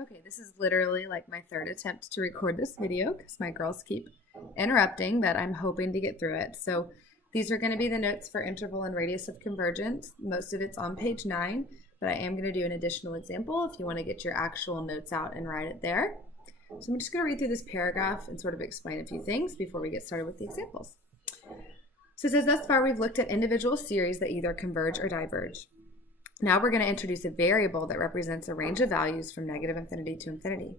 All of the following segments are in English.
Okay, this is literally like my third attempt to record this video because my girls keep interrupting, but I'm hoping to get through it. So these are going to be the notes for interval and radius of convergence. Most of it's on page 9, but I am going to do an additional example if you want to get your actual notes out and write it there. So I'm just going to read through this paragraph and sort of explain a few things before we get started with the examples. So it says, thus far we've looked at individual series that either converge or diverge. Now we're going to introduce a variable that represents a range of values from negative infinity to infinity.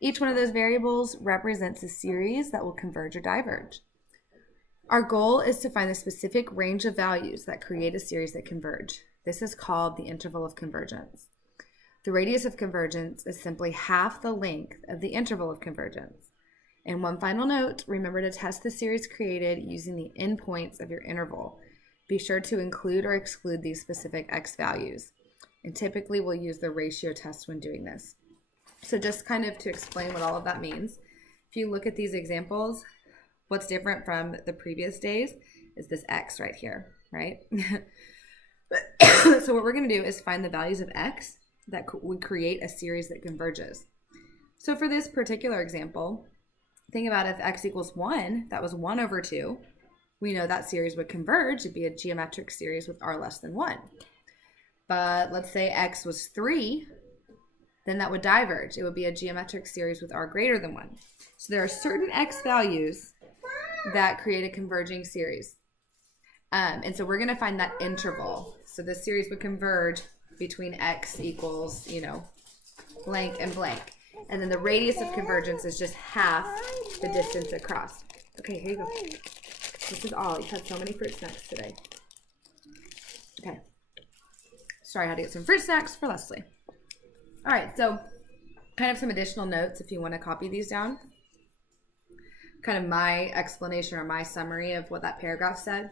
Each one of those variables represents a series that will converge or diverge. Our goal is to find the specific range of values that create a series that converge. This is called the interval of convergence. The radius of convergence is simply half the length of the interval of convergence. And one final note, remember to test the series created using the endpoints of your interval. Be sure to include or exclude these specific x values. And typically we'll use the ratio test when doing this. So just kind of to explain what all of that means, if you look at these examples, what's different from the previous days is this x right here, right? So what we're going to do is find the values of x that would create a series that converges. So for this particular example, think about if x equals 1, that was 1 over 2. We know that series would converge. It'd be a geometric series with r less than 1. But let's say x was 3, then that would diverge. It would be a geometric series with r greater than 1. So there are certain x values that create a converging series. And so we're going to find that interval. So this series would converge between x equals, blank and blank. And then the radius of convergence is just half the distance across. Okay, here you go. This is all. You've had so many fruit snacks today. Okay. Sorry, I had to get some fruit snacks for Leslie. All right, so kind of some additional notes if you want to copy these down. Kind of my explanation or my summary of what that paragraph said.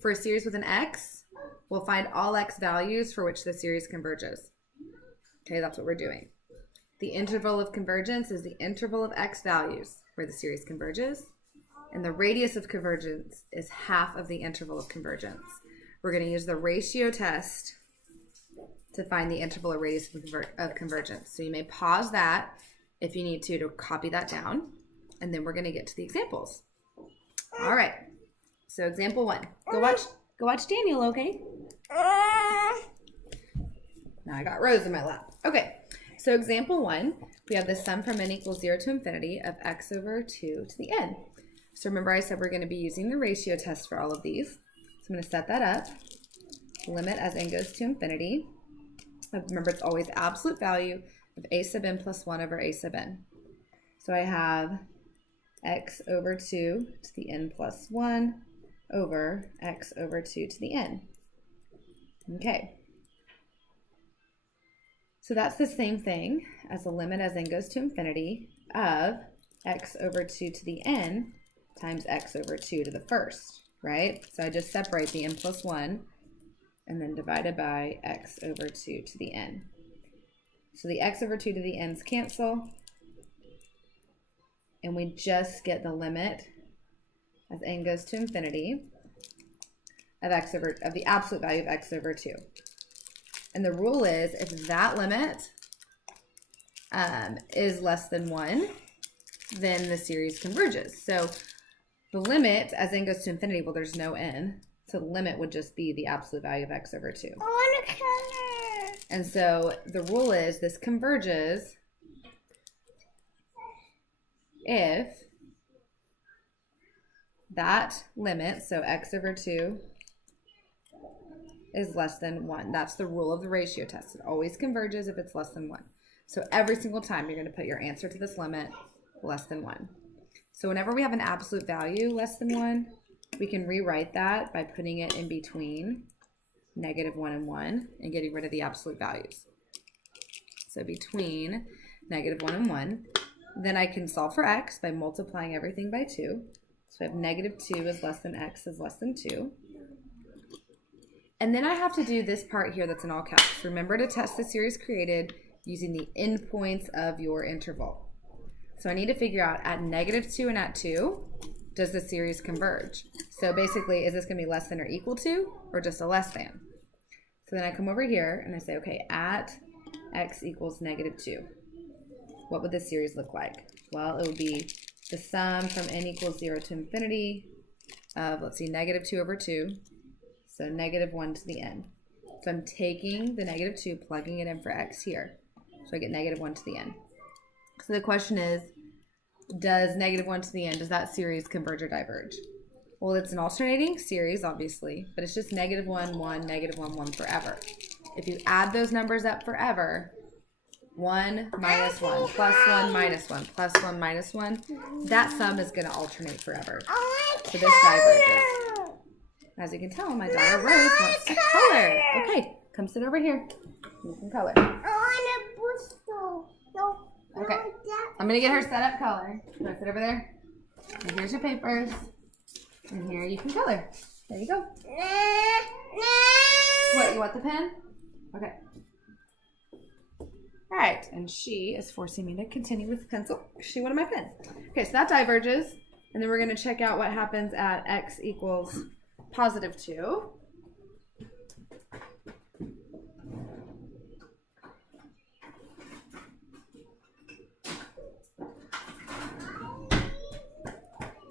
For a series with an x, we'll find all x values for which the series converges. Okay, that's what we're doing. The interval of convergence is the interval of x values where the series converges. And the radius of convergence is half of the interval of convergence. We're going to use the ratio test to find the interval or radius of convergence. So you may pause that if you need to copy that down. And then we're going to get to the examples. All right. So example 1. Go watch Daniel, okay? Now I got Rose in my lap. Okay. So example 1, we have the sum from n equals 0 to infinity of x over 2 to the n. So remember I said we're going to be using the ratio test for all of these. So I'm going to set that up. Limit as n goes to infinity. Remember it's always absolute value of a sub n plus 1 over a sub n. So I have x over 2 to the n plus 1 over x over 2 to the n. Okay. So that's the same thing as the limit as n goes to infinity of x over 2 to the n times x over 2 to the first, right? So I just separate the n plus 1 and then divide it by x over 2 to the n. So the x over 2 to the n's cancel, and we just get the limit as n goes to infinity of the absolute value of x over 2. And the rule is if that limit is less than 1, then the series converges. So the limit as n goes to infinity, well, there's no n. So the limit would just be the absolute value of x over 2. I want to color. And so the rule is this converges if that limit, so x over 2, is less than 1. That's the rule of the ratio test. It always converges if it's less than 1. So every single time you're going to put your answer to this limit less than 1. So whenever we have an absolute value less than 1, we can rewrite that by putting it in between -1 and 1 and getting rid of the absolute values. So between -1 and 1, then I can solve for x by multiplying everything by 2. So I have -2 is less than x is less than 2. And then I have to do this part here that's in all caps. Remember to test the series created using the endpoints of your interval. So I need to figure out at -2 and at 2, does the series converge? So basically, is this going to be less than or equal to, or just a less than? So then I come over here and I say, okay, at x equals -2. what would this series look like? Well, it would be the sum from n equals 0 to infinity of, let's see, negative 2 over 2. So negative 1 to the n. So I'm taking the negative 2, plugging it in for x here. So I get negative 1 to the n. So the question is, does negative 1 to the n, does that series converge or diverge? Well, it's an alternating series, obviously, but it's just negative 1, 1, negative 1, 1 forever. If you add those numbers up forever, 1 minus 1, plus 1 minus 1, plus 1 minus 1, that sum is going to alternate forever. So this diverges. As you can tell, my daughter Rose wants to color. Okay, come sit over here. You can color. Okay, I'm going to get her set up color. You want to sit over there? And here's your papers. And here you can color. There you go. What, you want the pen? Okay. All right, and she is forcing me to continue with the pencil. She wanted my pen. Okay, so that diverges. And then we're going to check out what happens at x equals positive 2.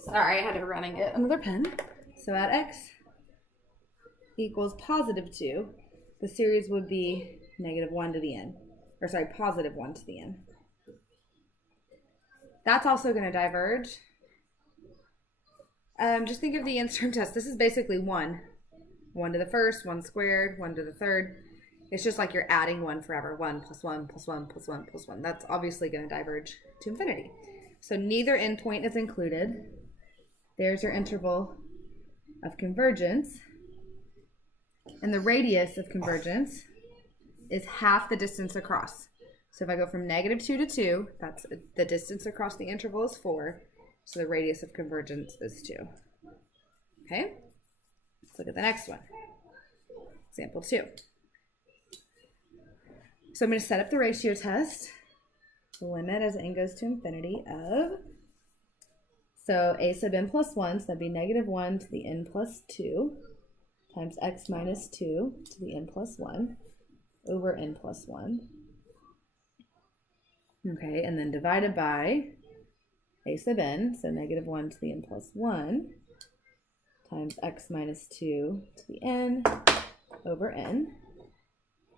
Sorry, I had to run and get another pen. So at x equals positive 2, the series would be negative 1 to the n. Or sorry, positive 1 to the n. That's also going to diverge. Just think of the nth term test. This is basically 1. 1 to the first, 1 squared, 1 to the third. It's just like you're adding 1 forever. 1 plus 1 plus 1 plus 1 plus 1. That's obviously going to diverge to infinity. So neither endpoint is included. There's your interval of convergence. And the radius of convergence is half the distance across. So if I go from negative 2 to 2, that's the distance across the interval is 4. So the radius of convergence is 2. Okay? Let's look at the next one. Example 2. So I'm going to set up the ratio test. Limit as n goes to infinity of, so a sub n plus 1, so that'd be negative 1 to the n plus 2 times x minus 2 to the n plus 1 over n plus 1. Okay, and then divided by a sub n, so negative 1 to the n plus 1 times x minus 2 to the n over n.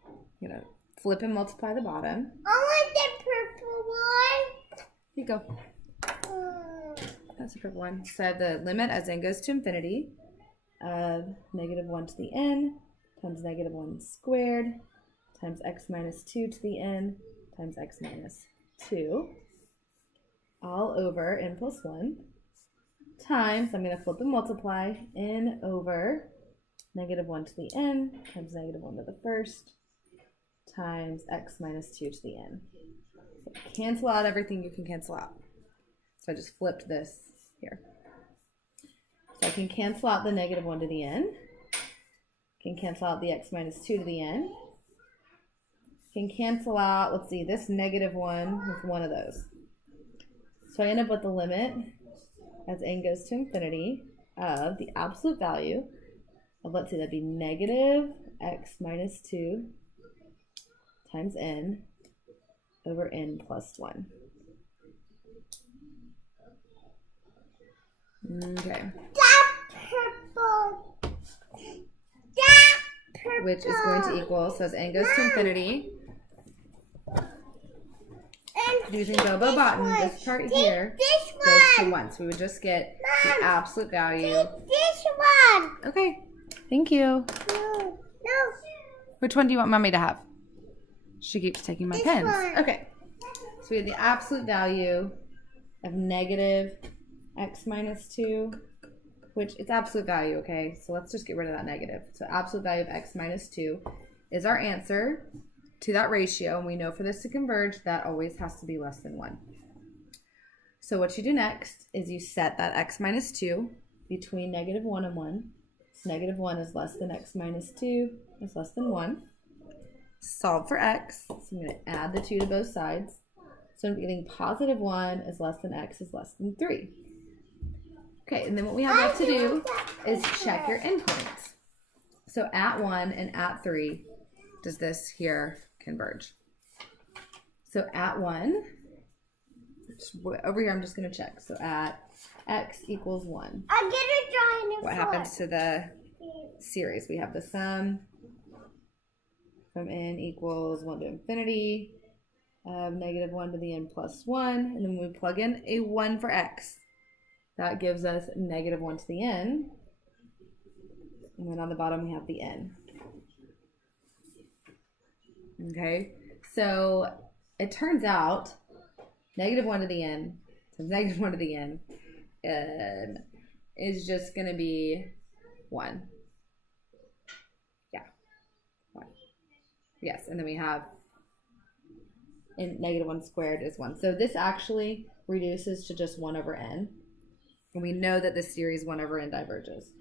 I'm going to flip and multiply the bottom. I want the purple one. Here you go. That's a purple one. So I have the limit as n goes to infinity of negative 1 to the n times negative 1 squared times x minus 2 to the n times x minus 2 all over n plus 1 times, I'm going to flip and multiply, n over negative 1 to the n times negative 1 to the first times x minus 2 to the n. So cancel out everything you can cancel out. So I just flipped this here. So I can cancel out the negative 1 to the n. Can cancel out the x minus 2 to the n. Can cancel out, let's see, this negative 1 with one of those. So I end up with the limit as n goes to infinity of the absolute value of, let's see, that'd be negative x minus 2 times n over n plus 1. Okay. Which is going to equal, so as n goes to infinity, using Bobo Bottom, this part here goes to 1. So we would just get the absolute value. This one. Okay. Thank you. No. Which one do you want Mommy to have? She keeps taking my pens. one. Okay. So we have the absolute value of negative x minus 2, which it's absolute value, okay? So let's just get rid of that negative. So absolute value of x minus 2 is our answer to that ratio. And we know for this to converge, that always has to be less than 1. So what you do next is you set that x minus 2 between negative 1 and 1. So negative 1 is less than x minus 2 is less than 1. Solve for x. So I'm going to add the 2 to both sides. So I'm getting positive 1 is less than x is less than 3. Okay, and then what we have left to do is check your endpoints. So at 1 and at 3, does this here converge? So at 1, over here, I'm just going to check. So at x equals 1. I get a drawing. What happens to the series? We have the sum from n equals 1 to infinity of -1 to the n plus 1. And then we plug in a 1 for x. That gives us -1 to the n. And then on the bottom, we have the n. Okay, so it turns out -1 to the n times -1 to the n is just going to be 1. Yeah, 1. Yes, and then we have -1 squared is 1. So this actually reduces to just 1 over n. And we know that the series 1 over n diverges.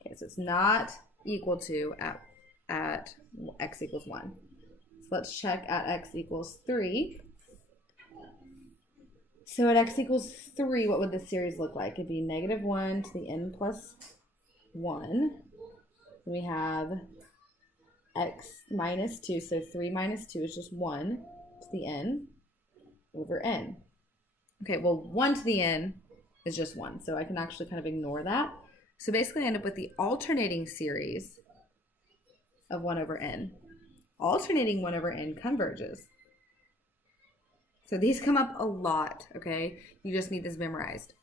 Okay, so it's not equal to at x equals 1. So let's check at x equals 3. So at x equals 3, what would this series look like? It'd be -1 to the n plus 1. We have x minus 2, so 3 minus 2 is just 1 to the n over n. Okay, well, 1 to the n is just 1, so I can actually kind of ignore that. So basically I end up with the alternating series of 1 over n. Alternating 1 over n converges. So these come up a lot, okay? You just need this memorized.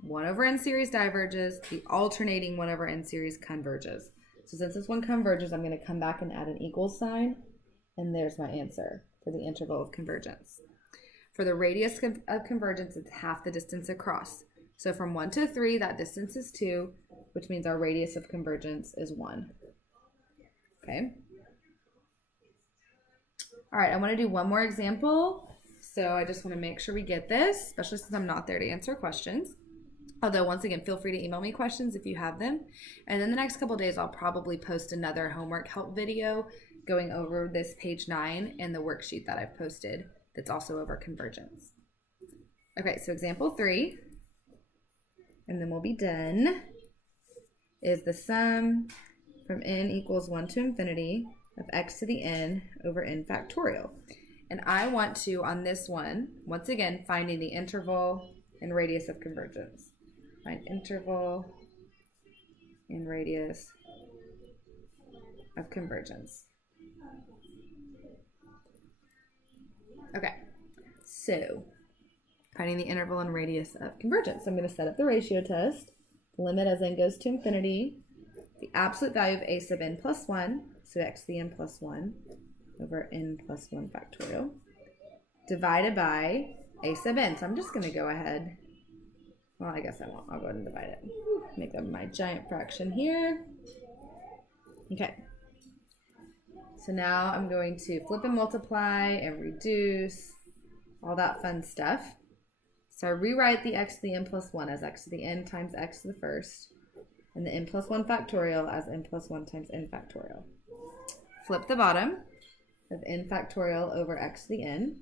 1 over n series diverges. The alternating 1 over n series converges. So since this one converges, I'm going to come back and add an equal sign. And there's my answer for the interval of convergence. For the radius of convergence, it's half the distance across. So from 1 to 3, that distance is 2, which means our radius of convergence is 1. Okay. All right, I want to do one more example. So I just want to make sure we get this, especially since I'm not there to answer questions. Although, once again, feel free to email me questions if you have them. And then the next couple days, I'll probably post another homework help video going over this page 9 and the worksheet that I've posted that's also over convergence. Okay, so example 3, and then we'll be done, is the sum from n equals 1 to infinity of x to the n over n factorial. And I want to, on this one, once again, finding the interval and radius of convergence. Find interval and radius of convergence. Okay, so finding the interval and radius of convergence. So I'm going to set up the ratio test. Limit as n goes to infinity. The absolute value of a sub n plus 1, so x to the n plus 1 over n plus 1 factorial, divided by a sub n. So I'm just going to go ahead. Well, I guess I won't. I'll go ahead and divide it. Make up my giant fraction here. Okay. So now I'm going to flip and multiply and reduce, all that fun stuff. So I rewrite the x to the n plus 1 as x to the n times x to the first, and the n plus 1 factorial as n plus 1 times n factorial. Flip the bottom of n factorial over x to the n,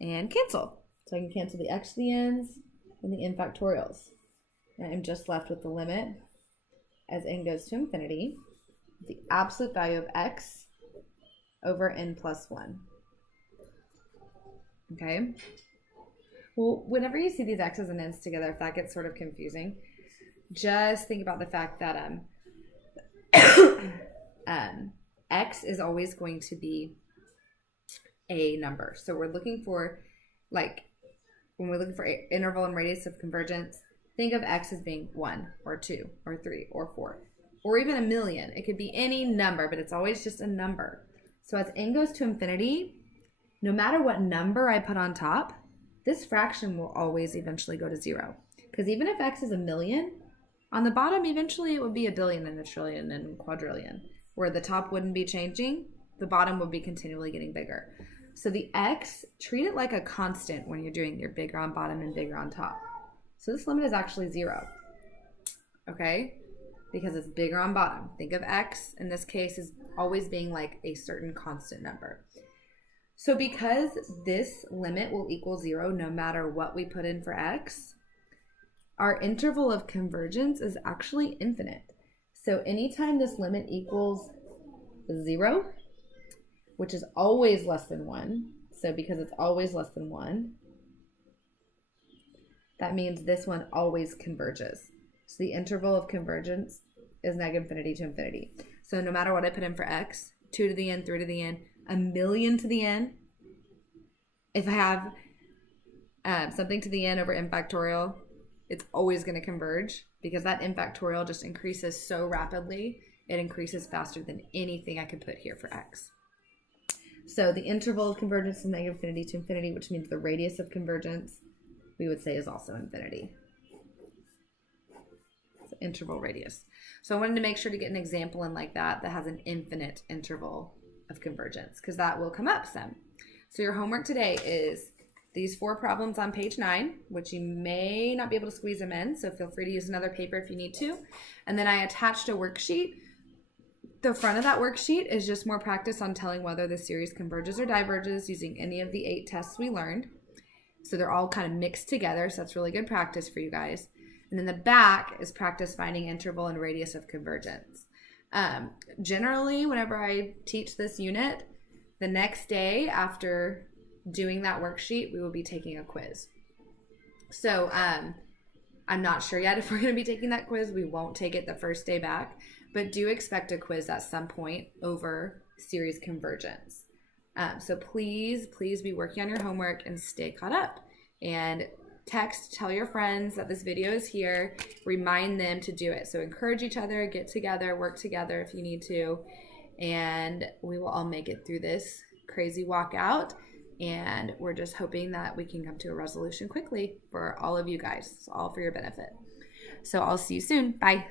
and cancel. So I can cancel the x to the n's and the n factorials. And I'm just left with the limit as n goes to infinity, the absolute value of x over n plus 1. Okay? Well, whenever you see these x's and n's together, if that gets sort of confusing, just think about the fact that x is always going to be a number. So we're looking for, like, when we're looking for interval and radius of convergence, think of x as being 1 or 2 or 3 or 4 or even a million. It could be any number, but it's always just a number. So as n goes to infinity, no matter what number I put on top, this fraction will always eventually go to 0. Because even if x is a million, on the bottom, eventually it would be a billion and a trillion and quadrillion. Where the top wouldn't be changing, the bottom would be continually getting bigger. So the x, treat it like a constant when you're doing your bigger on bottom and bigger on top. So this limit is actually 0. Okay? Because it's bigger on bottom. Think of x, in this case, as always being like a certain constant number. So because this limit will equal 0 no matter what we put in for x, our interval of convergence is actually infinite. So anytime this limit equals 0, which is always less than 1, So because it's always less than 1, that means this one always converges. So the interval of convergence is negative infinity to infinity. So no matter what I put in for x, 2 to the n, 3 to the n, a million to the n, if I have something to the n over n factorial, it's always going to converge because that n factorial just increases so rapidly. It increases faster than anything I could put here for x. So the interval of convergence is negative infinity to infinity, which means the radius of convergence, we would say, is also infinity. So interval radius. So I wanted to make sure to get an example in like that has an infinite interval of convergence because that will come up some. So your homework today is these 4 problems on page 9, which you may not be able to squeeze them in, so feel free to use another paper if you need to. And then I attached a worksheet. The front of that worksheet is just more practice on telling whether the series converges or diverges using any of the 8 tests we learned. So they're all kind of mixed together, so that's really good practice for you guys. And then the back is practice finding interval and radius of convergence. Generally, whenever I teach this unit, the next day after doing that worksheet, we will be taking a quiz. So I'm not sure yet if we're going to be taking that quiz. We won't take it the first day back, but do expect a quiz at some point over series convergence. So please be working on your homework and stay caught up. And tell your friends that this video is here. Remind them to do it. So encourage each other, get together, work together if you need to. And we will all make it through this crazy walkout. And we're just hoping that we can come to a resolution quickly for all of you guys. It's all for your benefit. So I'll see you soon. Bye.